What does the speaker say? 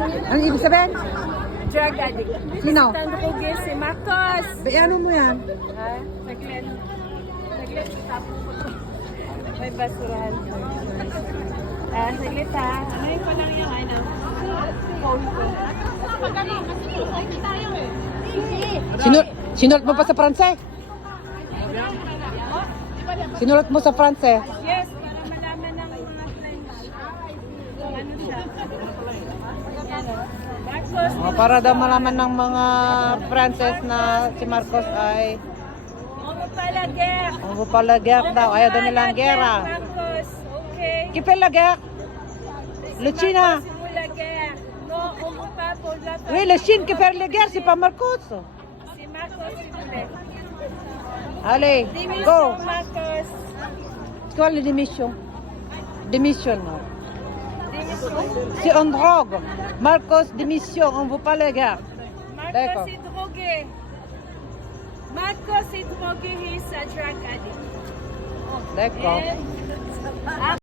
Ano ibig sabihin? Drug addict. Sino? Tandukugin si Marcos. Ba, ano mo yan? Ha? Saglit. Saglit. Tapo ko. May basurahan. Ah, saglit ha. Ano yung pa lang yung ano? Phone ko. Sinul sinulat mo pa sa Pranse? Sinulat mo sa Pranse? Yes, para malaman ng mga friends. Ano siya? Oh, para daw malaman ng mga Frances na si Marcos ay Omo pala, Gek. ang palagyak daw. Ayaw daw nila ang gera. Marcos, okay. Kipelagyak. Lucina. No, omo pa po lahat. Oui, le Chine kipelagyak si pa Marcos. Si Marcos. Allez, go. Marcos. C'est quoi le démission? Démission. C'est en drogue. Marcos, démission, on ne veut pas le gars. D'accord. Marcos est drogué. Marcos est drogué, he's a drug addict. D'accord.